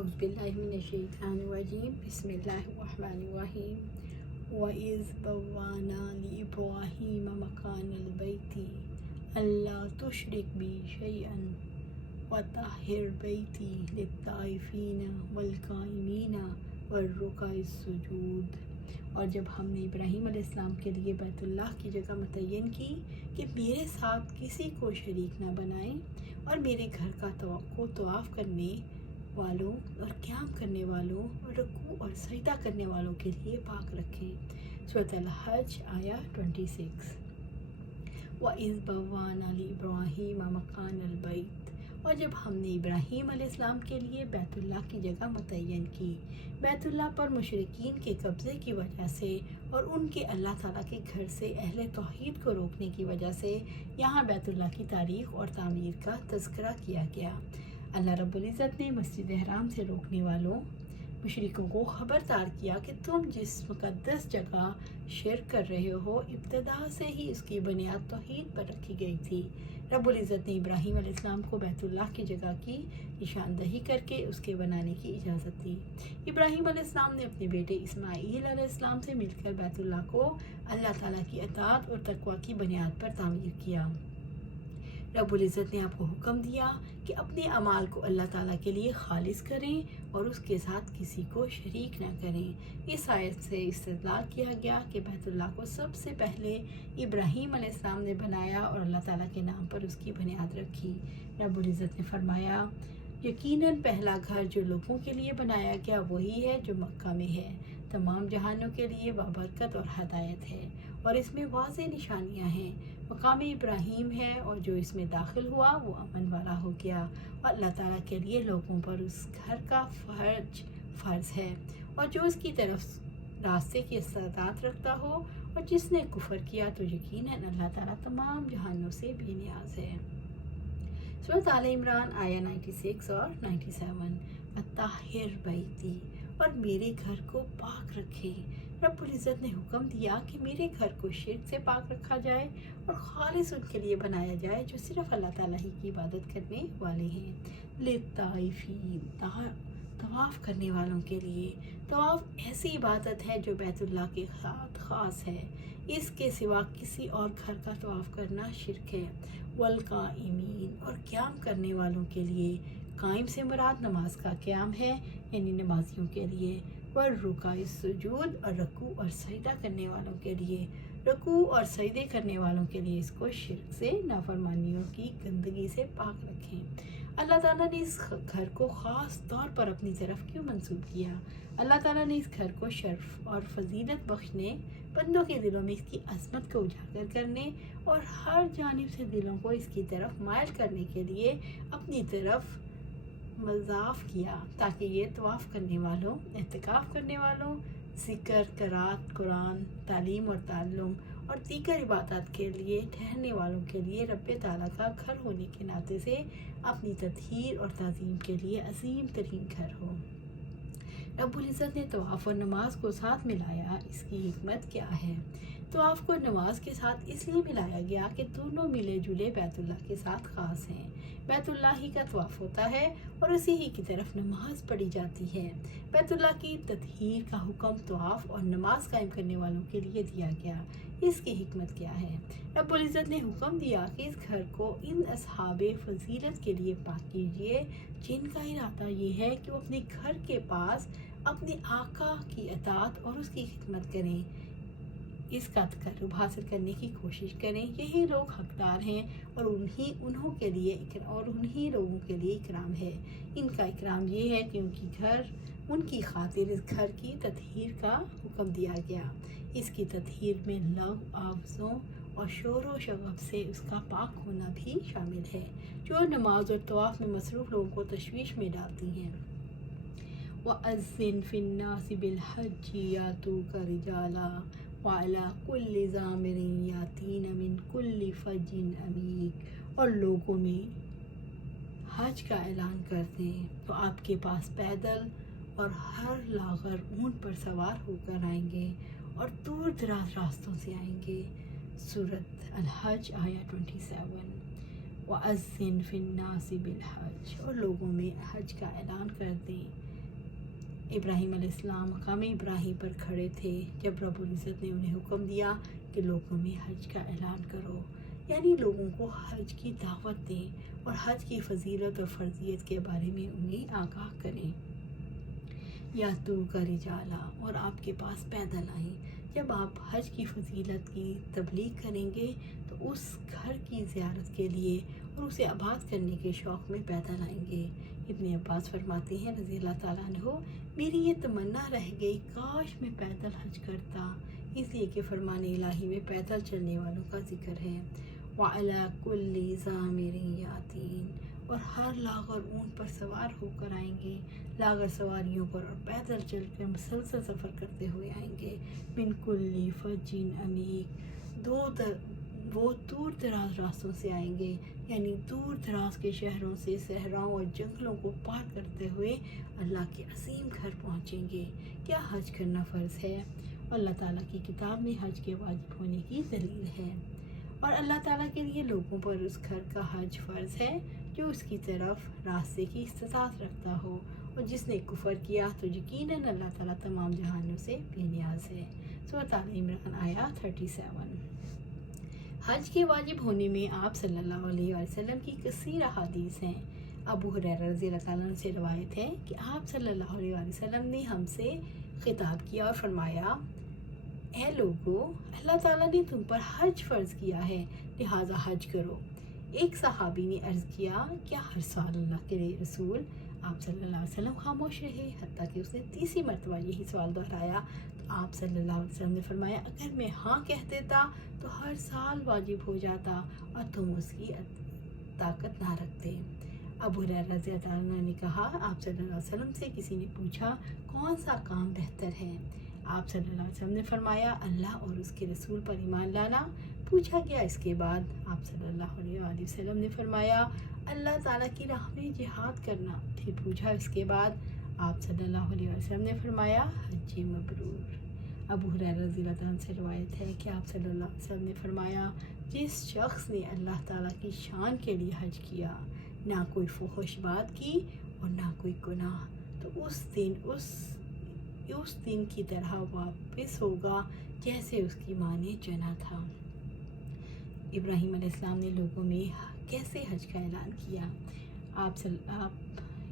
اعوذ باللہ من الشیطان الرجیم بسم اللہ الرحمن الرحیم وَإِذْ بَوَّأْنَا لِإِبْرَاهِيمَ مَكَانَ الْبَيْتِ أَلَّا تُشْرِكْ بِي شَيْئًا وَطَهِّرْ بَيْتِي لِلطَّائِفِينَ وَالْقَائِمِينَ وَالرُّكَعِ السُّجُودِ۔ اور جب ہم نے ابراہیم علیہ السلام کے لیے بیت اللہ کی جگہ متعین کی کہ میرے ساتھ کسی کو شریک نہ بنائیں اور میرے گھر کا طواف کرنے والوں اور قیام کرنے والوں اور رکوع اور سجدہ کرنے والوں کے لیے پاک رکھیں۔ سورۃ الحج آیا 26۔ وَإِذْ بَوَّأْنَا لِإِبْرَاهِيمَ مَكَانَ الْبَيْتِ، اور جب ہم نے ابراہیم علیہ السلام کے لیے بیت اللہ کی جگہ متعین کی، بیت اللہ پر مشرکین کے قبضے کی وجہ سے اور ان کے اللہ تعالیٰ کے گھر سے اہل توحید کو روکنے کی وجہ سے یہاں بیت اللہ کی تاریخ اور تعمیر کا تذکرہ کیا گیا۔ اللہ رب العزت نے مسجد حرام سے روکنے والوں مشرکوں کو خبردار کیا کہ تم جس مقدس جگہ شرک کر رہے ہو ابتدا سے ہی اس کی بنیاد توحید پر رکھی گئی تھی۔ رب العزت نے ابراہیم علیہ السلام کو بیت اللہ کی جگہ کی نشاندہی کر کے اس کے بنانے کی اجازت دی۔ ابراہیم علیہ السلام نے اپنے بیٹے اسماعیل علیہ السلام سے مل کر بیت اللہ کو اللہ تعالیٰ کی اطاعت اور تقوی کی بنیاد پر تعمیر کیا۔ رب العزت نے آپ کو حکم دیا کہ اپنے اعمال کو اللہ تعالیٰ کے لیے خالص کریں اور اس کے ساتھ کسی کو شریک نہ کریں۔ اس آیت سے استدلال کیا گیا کہ بیت اللہ کو سب سے پہلے ابراہیم علیہ السلام نے بنایا اور اللہ تعالیٰ کے نام پر اس کی بنیاد رکھی۔ رب العزت نے فرمایا، یقیناً پہلا گھر جو لوگوں کے لیے بنایا گیا وہی ہے جو مکہ میں ہے، تمام جہانوں کے لیے بابرکت اور ہدایت ہے، اور اس میں واضح نشانیاں ہیں۔ مقام ابراہیم ہے اور جو اس میں داخل ہوا وہ امن والا ہو گیا، اور اللہ تعالیٰ کے لیے لوگوں پر اس گھر کا فرض ہے، اور جو اس کی طرف راستے کی استطاعت رکھتا ہو، اور جس نے کفر کیا تو یقیناً اللہ تعالیٰ تمام جہانوں سے بے نیاز ہے۔ سورۃ آل عمران آیا 96 اور 97۔ وَطَہِّرْ بَیْتِی، اور میرے گھر کو پاک رکھیں۔ رب العزت نے حکم دیا کہ میرے گھر کو شرک سے پاک رکھا جائے اور خالص ان کے لیے بنایا جائے جو صرف اللہ تعالیٰ ہی کی عبادت کرنے والے ہیں۔ لِلطَّائِفِینَ، طواف کرنے والوں کے لیے۔ طواف ایسی عبادت ہے جو بیت اللہ کے ساتھ خاص ہے، اس کے سوا کسی اور گھر کا طواف کرنا شرک ہے۔ والقائمین، اور قیام کرنے والوں کے لیے۔ قائم سے مراد نماز کا قیام ہے، یعنی نمازیوں کے لیے۔ والرکوع السجود، اور رکوع اور سجدہ کرنے والوں کے لیے۔ رکوع اور سجدے کرنے والوں کے لیے اس کو شرک سے، نافرمانیوں کی گندگی سے پاک رکھیں۔ اللہ تعالیٰ نے اس گھر کو خاص طور پر اپنی طرف کیوں منسوب کیا؟ اللہ تعالیٰ نے اس گھر کو شرف اور فضیلت بخشنے، بندوں کے دلوں میں اس کی عظمت کو اجاگر کرنے اور ہر جانب سے دلوں کو اس کی طرف مائل کرنے کے لیے اپنی طرف مضاف کیا، تاکہ یہ طواف کرنے والوں، اعتکاف کرنے والوں، ذکر، قرات قرآن، تعلیم اور تعلم اور دیگر عبادات کے لیے ٹھہرنے والوں کے لیے رب تعالیٰ کا گھر ہونے کے ناطے سے اپنی تطہیر اور تعظیم کے لیے عظیم ترین گھر ہو۔ رب العزت نے طواف اور نماز کو ساتھ ملایا، اس کی حکمت کیا ہے؟ طواف کو نماز کے ساتھ اس لیے ملایا گیا کہ دونوں ملے جلے بیت اللہ کے ساتھ خاص ہیں۔ بیت اللہ ہی کا طواف ہوتا ہے اور اسی ہی کی طرف نماز پڑھی جاتی ہے۔ بیت اللہ کی تطہیر کا حکم طواف اور نماز قائم کرنے والوں کے لیے دیا گیا، اس کی حکمت کیا ہے؟ رب العزت نے حکم دیا کہ اس گھر کو ان اصحاب فضیلت کے لیے پاک کیجیے جن کا ارادہ یہ ہے کہ وہ اپنے گھر کے پاس اپنے آقا کی اطاعت اور اس کی خدمت کریں، اس کا تقرب حاصل کرنے کی کوشش کریں۔ یہی لوگ حقدار ہیں اور انہی لوگوں کے لیے اکرام ہے۔ ان کا اکرام یہ ہے کہ ان کی خاطر اس گھر کی تطہیر کا حکم دیا گیا۔ اس کی تطہیر میں لغو، آوازوں اور شور و شغب سے اس کا پاک ہونا بھی شامل ہے، جو نماز اور طواف میں مصروف لوگوں کو تشویش میں ڈالتی ہیں۔ وَأَذِّن فِي النَّاسِ بِالْحَجِّ يَأْتُوكَ رِجَالًا وَعَلَىٰ كُلِّ ضَامِرٍ يَأْتِينَ مِنْ كُلِّ فَجٍّ عَمِيقٍ، اور لوگوں میں حج کا اعلان کر دیں تو آپ کے پاس پیدل اور ہر لاغر اونٹ پر سوار ہو کر آئیں گے اور دور دراز راستوں سے آئیں گے۔ سورۃ الحج آیا 27۔ وَأَذِّن فِي النَّاسِ بِالْحَجِّ، اور لوگوں میں حج کا اعلان کر دیں۔ इब्राहीम अलैहिस्सलाम मकाम इब्राहीम पर खड़े थे जब रब्बुल इज़्ज़त ने उन्हें हुक्म दिया कि लोगों में हज का ऐलान करो, यानी लोगों को हज की दावत दें और हज की फजीलत और फ़र्जियत के बारे में उन्हें आगाह करें। या तू का रिजाला, और आपके पास पैदल आएँ। जब आप हज की फजीलत की तबलीग करेंगे तो उस घर की ज़ियारत के लिए और उसे आबाद करने के शौक़ में पैदल आएंगे। इब्न अब्बास फरमाते हैं रज़ी अल्लाह ताला अन्हु, मेरी ये तमन्ना रह गई काश मैं पैदल हज करता, इसलिए कि फरमान इलाही में पैदल चलने वालों का जिक्र है। वअला कुल्ली ज़ामिरिन यातीन, और हर लागर ऊँट पर सवार होकर आएंगे, लागर सवारियों पर और पैदल चलकर मुसलसल सफ़र करते हुए आएंगे। मिन कुल्ली फज्जिन अमीक, वो दूर दराज रास्तों से आएंगे, यानी दूर दराज के शहरों से सहराओं और जंगलों को पार करते हुए अल्लाह के असीम घर पहुँचेंगे। क्या हज करना फ़र्ज़ है? अल्लाह ताला की किताब में हज के वाजिब होने की दलील है, और अल्लाह ताला के लिए लोगों पर उस घर का हज फ़र्ज़ है जो उसकी तरफ रास्ते की इस्तिताअत रखता हो, और जिसने कुफ़र किया तो यकीनन अल्लाह ताला तमाम जहानों से बेनियाज़ है। सूरह आल इमरान आया 37। हज के वाजिब होने में आप सल्लल्लाहु अलैहि वसल्लम की कसीर हदीस हैं। अबू हुरैरा रज़ी अल्लाह ताला अन्हु से रवायत है कि आप सल्लल्लाहु अलैहि वसल्लम ने हमसे खिताब किया और फरमाया, ऐ लोगों, अल्लाह ताला ने तुम पर हज फ़र्ज़ किया है, लिहाजा हज करो। एक सहाबी ने अर्ज़ किया, क्या हर साल अल्लाह के रसूल? आप सल्लल्लाहु अलैहि वसल्लम खामोश रहे, हत्ता कि उसने तीसरी मरतबा यही सवाल दोहराया तो आप सल्लल्लाहु अलैहि वसल्लम ने फरमाया, अगर मैं हाँ कह देता तो हर साल वाजिब हो जाता और तुम उसकी ताकत ना रखते। अबू हुरैरा रज़ी अल्लाह अन्हु ने कहा, आप सल्लल्लाहु अलैहि वसल्लम से किसी ने पूछा कौन सा काम बेहतर है? आप सल्लल्लाहु अलैहि वसल्लम ने फरमाया, अल्लाह और उसके रसूल पर ईमान लाना। पूछा गया इसके बाद? आप सल्लल्लाहु अलैहि वसल्लम ने फरमाया, अल्लाह ताला की राह में जिहाद करना। फिर पूछा इसके बाद? आप सल्लल्लाहु अलैहि वसल्लम ने फरमाया, हज मबरूर। अबू हुरैरा रज़ी अल्लाह अन्हु से रवायत है कि आप सल्लल्लाहु अलैहि वसल्लम ने फरमाया, जिस शख्स ने अल्लाह ताला की शान के लिए हज किया, ना कोई फुहश बात की और ना कोई गुनाह, तो उस दिन की तरह वापस होगा जैसे उसकी माँ ने जना था। इब्राहीम अलैहिस्सलाम ने लोगों में कैसे हज का ऐलान किया? आप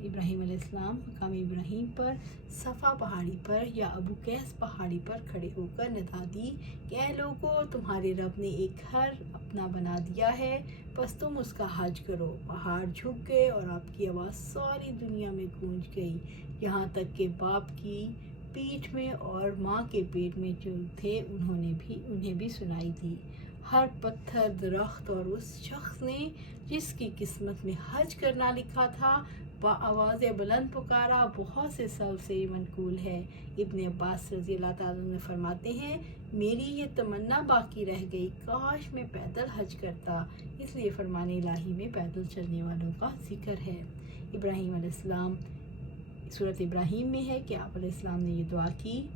इब्राहीम अलैहिस्सलाम मकाम इब्राहीम पर सफ़ा पहाड़ी पर या अबू कैस पहाड़ी पर खड़े होकर निदा दी कि ऐ लोगों, तुम्हारे रब ने एक घर अपना बना दिया है, बस तुम उसका हज करो। पहाड़ झुक गए और आपकी आवाज़ सारी दुनिया में गूंज गई, यहाँ तक कि बाप की पीठ में और माँ के पेट में जो थे उन्हें भी सुनाई दी। हर पत्थर, दरख्त और उस शख्स ने जिसकी किस्मत में हज करना लिखा था आवाज़ बुलंद पुकारा, बहुत से सल से मनकूल है। इब्न अब्बास रज़ी अल्लाह ताला ने फरमाते हैं, मेरी ये तमन्ना बाकी रह गई, काश मैं पैदल हज करता, इसलिए फरमान इलाही में पैदल चलने वालों का जिक्र है। इब्राहीम अलैहिस्सलाम, सूरत इब्राहीम में है कि आप अलैहिस्सलाम ने ये दुआ की,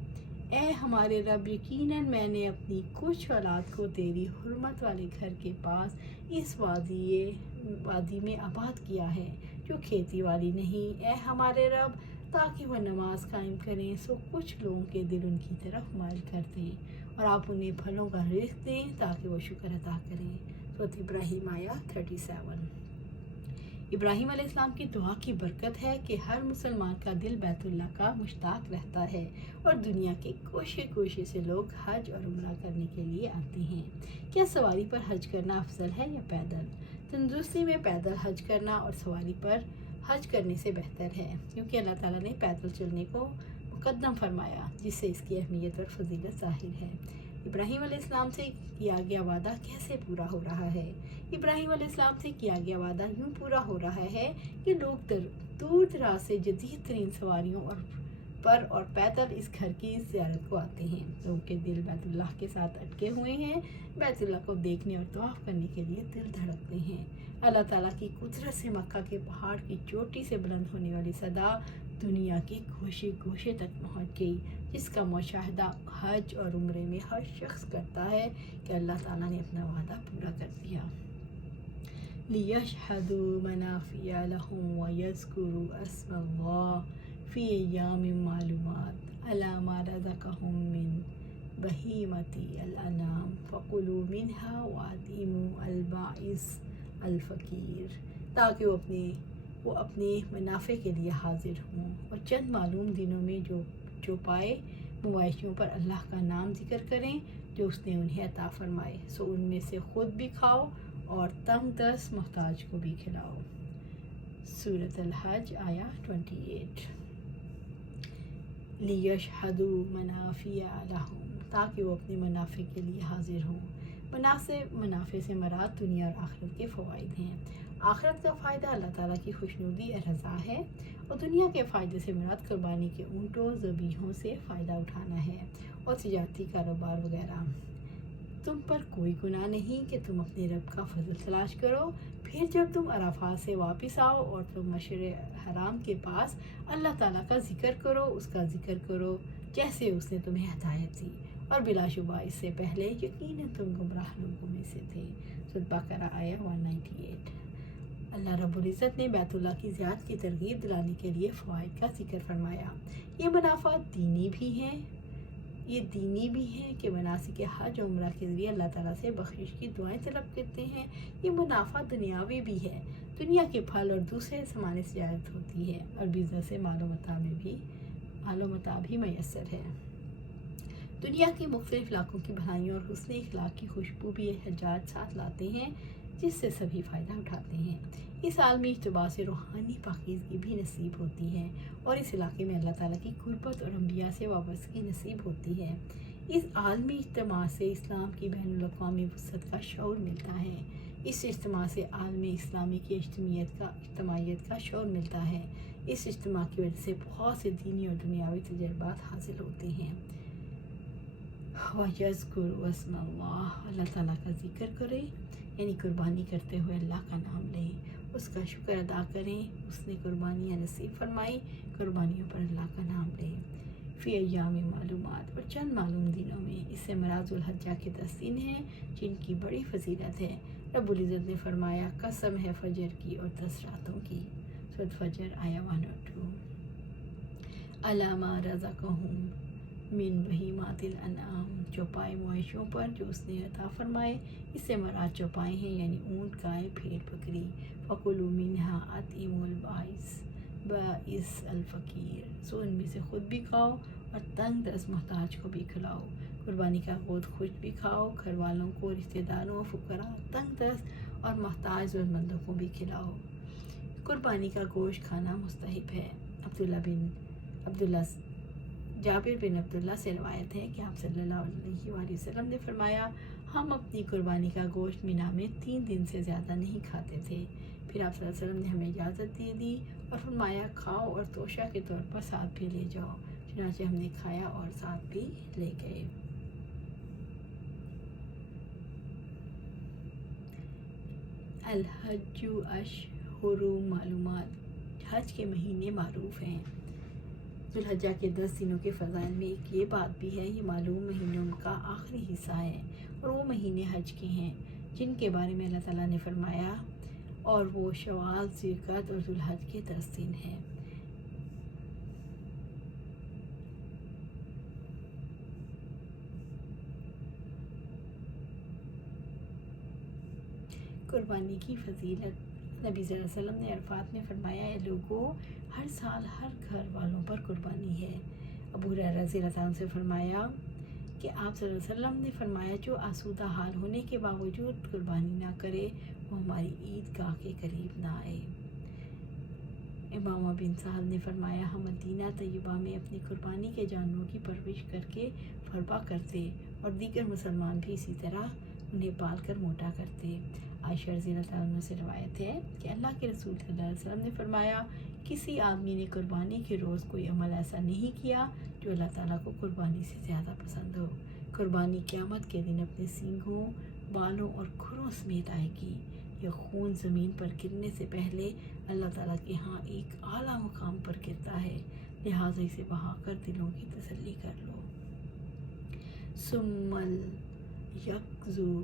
ऐ हमारे रब, यकीनन मैंने अपनी कुछ औलाद को तेरी हुर्मत वाले घर के पास इस वादी में आबाद किया है जो खेती वाली नहीं। ऐ हमारे रब, ताकि वह नमाज कायम करें, सो कुछ लोगों के दिल उनकी तरफ माइल कर दें और आप उन्हें फलों का रिज़्क़ दें ताकि वह शुक्र अदा करें। सूरत इब्राहीम आया 37। इब्राहीम अलैहिस्सलाम की दुआ की बरकत है कि हर मुसलमान का दिल बैतुल्लाह का मुश्ताक रहता है और दुनिया के कोशे से लोग हज और उम्रा करने के लिए आते हैं। क्या सवारी पर हज करना अफजल है या पैदल? तंदुरुस्ती में पैदल हज करना और सवारी पर हज करने से बेहतर है, क्योंकि अल्लाह ताला ने पैदल चलने को मुकद्दम फरमाया, जिससे इसकी अहमियत और फजीलत ज़ाहिर है। इब्राहीम अलैहिस्सलाम से किया गया वादा कैसे पूरा हो रहा है? इब्राहीम अलैहिस्सलाम से किया गया वादा यूँ पूरा हो रहा है कि लोग दूर दराज से जदीद तरीन सवारियों पर और पैदल इस घर की ज़ियारत को आते हैं। लोगों के दिल बैतुल्लाह के साथ अटके हुए हैं, बैतुल्लाह को देखने और तवाफ़ करने के लिए दिल धड़कते हैं। अल्लाह ताला की कुदरत से मक्का के पहाड़ की चोटी से बुलंद होने वाली सदा दुनिया के गोशे तक पहुँच गई, जिसका मुशाहिदा हज और उम्रे में हर शख्स करता है कि अल्लाह ताला ने अपना वादा पूरा कर दिया। लियशहदू मनाफिया लहुम व यज़कुरू अस्मल्लाह فی ایام معلومات علی ما رزقہم من بہیمتی الانعام فکلوا منہا واطعموا البائس الفقیر، تاکہ وہ اپنے منافع کے لیے حاضر ہوں اور چند معلوم دنوں میں جو پائے مویشیوں پر اللہ کا نام ذکر کریں جو اس نے انہیں عطا فرمائے، سو ان میں سے خود بھی کھاؤ اور تنگ دست محتاج کو بھی کھلاؤ۔ سورۃ الحج آیا 28۔ لیشہدوا منافع لہم، تاکہ وہ اپنے منافع کے لیے حاضر ہوں۔ منافع سے مراد دنیا اور آخرت کے فوائد ہیں۔ آخرت کا فائدہ اللہ تعالیٰ کی خوشنودی اور رضا ہے، اور دنیا کے فائدے سے مراد قربانی کے اونٹوں ذبیحوں سے فائدہ اٹھانا ہے اور تجارتی کاروبار وغیرہ۔ تم پر کوئی گناہ نہیں کہ تم اپنے رب کا فضل تلاش کرو، پھر جب تم عرفات سے واپس آؤ اور تم مشعر حرام کے پاس اللہ تعالیٰ کا ذکر کرو، اس کا ذکر کرو جیسے اس نے تمہیں ہدایت دی، اور بلا شبہ اس سے پہلے یقیناً تم گمراہ لوگوں میں سے تھے۔ سورۃ بقرہ آیا 198۔ اللہ رب العزت نے بیت اللہ کی زیارت کی ترغیب دلانے کے لیے فوائد کا ذکر فرمایا۔ یہ منافعات دینی بھی ہیں کہ مناسک حج و عمرہ کے ذریعے اللہ تعالیٰ سے بخشش کی دعائیں طلب کرتے ہیں۔ یہ منافع دنیاوی بھی ہے، دنیا کے پھل اور دوسرے سامان سے زیادت ہوتی ہے، اور بزنس سے مال و متاع بھی میسر ہے۔ دنیا کے مختلف علاقوں کی بھلائیوں اور حسن اخلاق کی خوشبو بھی حجاج ساتھ لاتے ہیں، جس سے سبھی فائدہ اٹھاتے ہیں۔ اس عالمی اجتماع سے روحانی پاکیزگی بھی نصیب ہوتی ہے، اور اس علاقے میں اللہ تعالیٰ کی قربت اور انبیاء سے وابستگی نصیب ہوتی ہے۔ اس عالمی اجتماع سے اسلام کی بین الاقوامی وسعت کا شعور ملتا ہے۔ اس اجتماع سے عالم اسلامی کی اجتماعیت کا شعور ملتا ہے۔ اس اجتماع کی وجہ سے بہت سے دینی اور دنیاوی تجربات حاصل ہوتے ہیں۔ وَيَذْكُرُوا اسْمَ اللَّهِ، اللہ تعالیٰ کا ذکر کریں، یعنی قربانی کرتے ہوئے اللہ کا نام لیں، اس کا شکر ادا کریں، اس نے قربانیاں نصیب فرمائی، قربانیوں پر اللہ کا نام لیں۔ فی ایام معلومات، اور چند معلوم دنوں میں، اس سے مراد ذوالحجہ کے 10 دن ہیں جن کی بڑی فضیلت ہے۔ رب العزت نے فرمایا، قسم ہے فجر کی اور 10 راتوں کی۔ سورۃ فجر آیا 102۔ علی ما رزقہم من بہیمات الانعام، چوپائے مویشیوں پر جو اس نے عطا فرمائے، اس سے مراد چوپائے ہیں یعنی اونٹ، گائے، بھیڑ، بکری۔ فکلوا منہا واطعموا البائس الفقیر، سو ان میں سے خود بھی کھاؤ اور تنگ دست محتاج کو بھی کھلاؤ۔ قربانی کا گوشت خود بھی کھاؤ، گھر والوں کو، رشتہ داروں، فقراء، تنگ دست اور محتاج ضرورت مندوں کو بھی کھلاؤ۔ قربانی کا گوشت کھانا مستحب ہے۔ جابر بن عبداللہ سے روایت ہے کہ آپ صلی اللہ علیہ وآلہ وسلم نے فرمایا، ہم اپنی قربانی کا گوشت مینا میں 3 دن سے زیادہ نہیں کھاتے تھے۔ پھر آپ صلی اللہ علیہ وسلم نے ہمیں اجازت دے دی اور فرمایا، کھاؤ اور توشہ کے طور پر ساتھ بھی لے جاؤ۔ چنانچہ ہم نے کھایا اور ساتھ بھی لے گئے۔ الحج اشہر معلومات، حج کے مہینے معروف ہیں۔ ذوالحجہ کے 10 دنوں کے فضائل میں ایک یہ بات بھی ہے، یہ معلوم مہینوں کا آخری حصہ ہے، اور وہ مہینے حج کے ہیں جن کے بارے میں اللہ تعالیٰ نے فرمایا، اور وہ شوال، ذوالقعدہ اور ذوالحج کے 10 دن ہیں۔ قربانی کی فضیلت، نبی صلی اللہ علیہ وسلم نے عرفات میں فرمایا، اے لوگوں، ہر سال ہر گھر والوں پر قربانی ہے۔ ابو ہریرہ رضی اللہ عنہ سے فرمایا کہ آپ صلی اللہ علیہ وسلم نے فرمایا، جو آسودہ حال ہونے کے باوجود قربانی نہ کرے وہ ہماری عید گاہ کے قریب نہ آئے۔ امامہ بن سہل نے فرمایا، ہم مدینہ طیبہ میں اپنی قربانی کے جانوروں کی پرورش کر کے فربا کرتے، اور دیگر مسلمان بھی اسی طرح انہیں پال کر موٹا کرتے۔ عائشہ رضی اللہ عنہ سے روایت ہے کہ اللہ کے رسول صلی اللہ علیہ وسلم نے فرمایا، کسی آدمی نے قربانی کے روز کوئی عمل ایسا نہیں کیا جو اللہ تعالیٰ کو قربانی سے زیادہ پسند ہو۔ قربانی قیامت کے دن اپنے سینگوں، بالوں اور کھروں سمیت آئے گی۔ یہ خون زمین پر گرنے سے پہلے اللہ تعالیٰ کے ہاں ایک اعلیٰ مقام پر گرتا ہے، لہٰذا اسے بہا کر دلوں کی تسلی کر لو۔ ثم یقضوا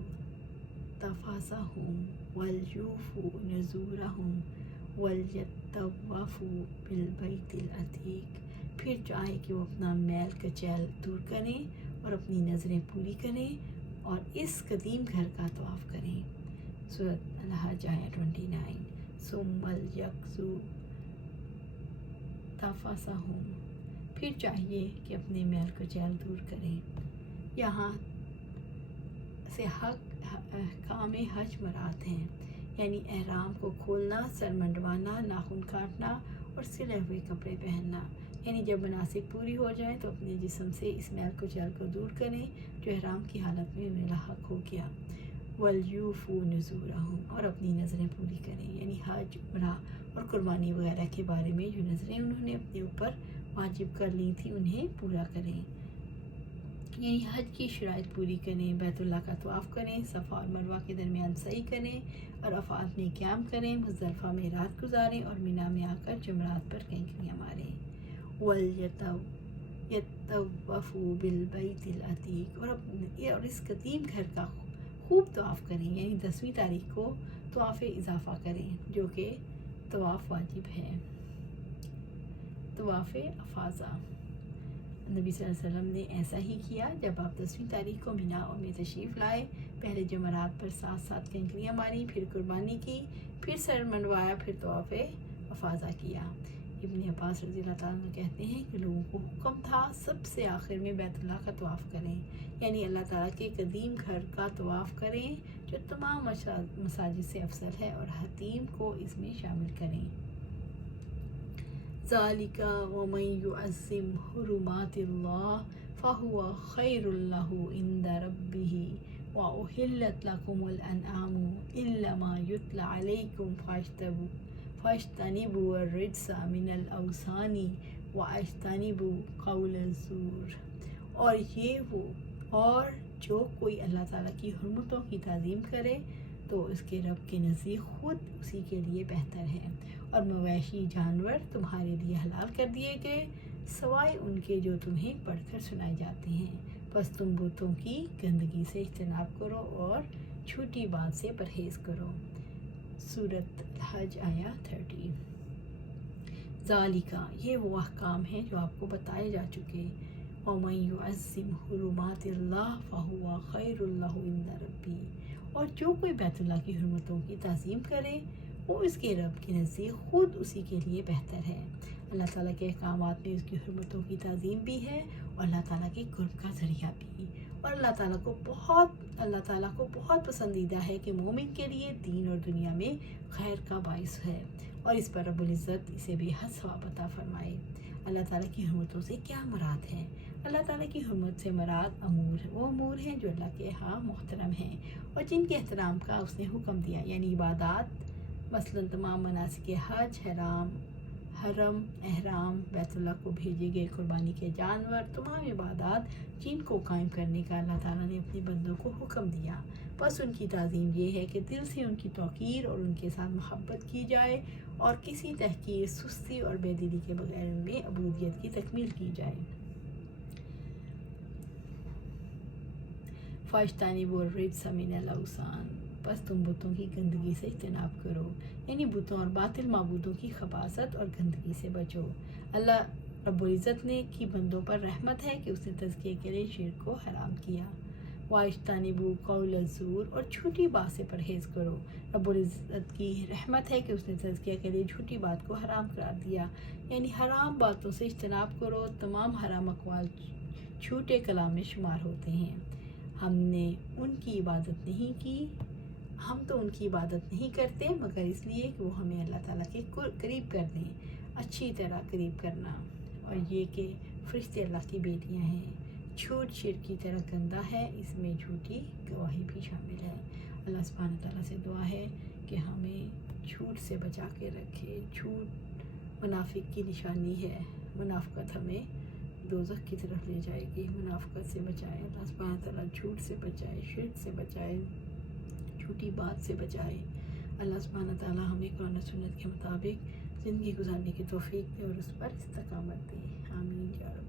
تفثہم ولیوفوا نذورہم वलियतवफ़ू बिलबैतिल अतीक, फिर चाहे कि वो अपना मैल कचैल दूर करें और अपनी नज़रें पूरी करें और इस कदीम घर का तवाफ़ करें। सूरत अल-हज आया 29। सुम्मल यक्सू तफसहुम, फिर चाहिए कि अपने मैल कचैल दूर करें। यहाँ से काम हज मराद हैं, यानी एहराम को खोलना, सर मंडवाना, नाखून काटना और सिले हुए कपड़े पहनना। यानी जब मनासिक पूरी हो जाए तो अपने जिस्म से इस मैल कुचैल को दूर करें जो एहराम की हालत में उन्हें लाहक हो गया। वलयूफू नज़ूरहुम, और अपनी नज़रें पूरी करें, यानी हज, उम्रा और कुर्बानी वगैरह के बारे में जो नज़रें उन्होंने अपने ऊपर वाजिब कर ली थी उन्हें पूरा करें। यानी हज की शराइत पूरी करें, बैतुल्लाह का तवाफ़ करें, सफ़ा और मरवा के दरमियान सही करें, अरफ़ात में क़याम करें, मुज़दलिफ़ा में रात गुजारें और मिना में आकर जमरात पर कैंकरियाँ मारें। वलियतवफ़ू बिलबैतिल अतीक, और इस कदीम घर का खूब तवाफ़ करें, यानी 10वीं तारीख को तवाफ़ इज़ाफ़ा करें जो कि तवाफ़ वाजिब है। तवाफ़ अफ़ाज़ा, नबी सल्लल्लाहु अलैहि वसल्लम ने ऐसा ही किया। जब आप 10वीं तारीख को मिना में तशरीफ़ लाए, पहले जमरात पर 7 कैंकरियाँ मारी, फिर कुर्बानी की, फिर सर मंडवाया, फिर तवाफ़ अफ़ाज़ा किया। इब्न अब्बास रज़ियल्लाहु ताला अन्हु कहते हैं कि लोगों को हुक्म था सबसे आखिर में बैतुल्लाह का तवाफ़ करें, यानी अल्लाह ताला के कदीम घर का तवाफ़ करें जो तमाम मसाजिद से अफजल है, और हतीम को इसमें शामिल करें। ज़ालिका वमन युअज़्ज़िम हुरुमातिल्लाह फ़हुवा खैरुल लहू इंदा रब्बिही व उहिल्लत लकुमुल अनआमु इल्ला मा युतला अलैकुम फ़ज्तनिबू अर्रिज्सा मिनल औसानी व अज्तनिबू क़ौलल ज़ूर। और जो कोई अल्लाह ताला की हुर्मतों की ताज़ीम करे तो उसके रब के नज़दीक खुद उसी के लिए बेहतर है, और मवेशी जानवर तुम्हारे लिए हलाल कर दिए गए सवाए उनके जो तुम्हें पढ़कर सुनाए जाते हैं। बस तुम बुतों की गंदगी से इज्तनाब करो और झूठी बात से परहेज़ करो। सूरत हज आया 30। ज़ालिका, ये वो अहकाम हैं जो आपको बताए जा चुके। वमन युअज़्ज़िम हुरुमातिल्लाह फ़हुवा खैरुल लहू इंदा रब्बी, और जो कोई बैतुल्लाह की हुर्मतों की ताज़ीम करे वो इसके रब के नज़दीक खुद उसी के लिए बेहतर है। अल्लाह ताला के अहकामात में उसकी हुर्मतों की ताज़ीम भी है और अल्लाह ताला के कुर्ब का ज़रिया भी, और अल्लाह ताला को बहुत पसंदीदा है कि मोमिन के लिए दीन और दुनिया में खैर का बाइस है, और इस पर रब्बुल इज़्ज़त इसे बेहद सवाब अता फरमाए। अल्लाह ताला की हुर्मतों से क्या मुराद है? अल्लाह ताला की हुर्मत से मुराद वो अमूर हैं जो अल्लाह के यहाँ मुहतरम हैं और जिनके एहतराम का उसने हुक्म दिया, यानी इबादात, मसलन तमाम मनासिक हज, हरम, एहराम, बैतुल्लाह को भेजे गए कुर्बानी के जानवर, तमाम इबादात जिनको कायम करने का अल्लाह ताला ने अपने बंदों को हुक्म दिया। बस उनकी ताज़ीम ये है कि दिल से उनकी तौक़ीर और उनके साथ मोहब्बत की जाए और किसी तहकीर, सुस्ती और बेदिली के बगैर उनमें अबूदियत की तकमील की जाए। फ़ज्तनिबू अर्रिज्सा मिनल औसान, बस तुम बुतों की गंदगी से इज्तनाब करो, यानी बुतों और बातिल माबूदों की खबासत और गंदगी से बचो। अल्लाह रब्बुल इज़्ज़त ने की बंदों पर रहमत है कि उसने तज़किये के लिए शिर्क को हराम किया। वाज्तनिबू क़ौल ज़ूर, और झूठी बात से परहेज़ करो। रब्बुल इज़्ज़त की रहमत है कि उसने तज़किया के लिए झूठी बात को हराम करार दिया, यानी हराम बातों से इज्तनाब करो। तमाम हराम अक़वाल झूठे कलाम में शुमार होते हैं। हमने उनकी इबादत नहीं की, हम तो उनकी इबादत नहीं करते मगर इसलिए कि वो हमें अल्लाह ताला के करीब कर दें, अच्छी तरह करीब करना, और ये कि फ़रिश्ते अल्लाह की बेटियां हैं। झूठ शिर्क की तरह गंदा है, इसमें झूठी गवाही भी शामिल है। अल्लाह सुब्हानहू तआला से दुआ है कि हमें झूठ से बचा के रखे। झूठ मुनाफिक की निशानी है, मुनाफ़क़त हमें दोज़ख की तरफ ले जाएगी। मुनाफ़क़त से बचाए अल्लाह सुब्हानहू तआला, झूठ से बचाए, शिर्क से बचाए, झूठी बात से बचाए। अल्लाह सुब्हानहू तआला हमें कुरान और सुन्नत के मुताबिक ज़िंदगी गुजारने की तौफ़ीक दे और उस पर इस्तक़ामत दे। आमीन या रब।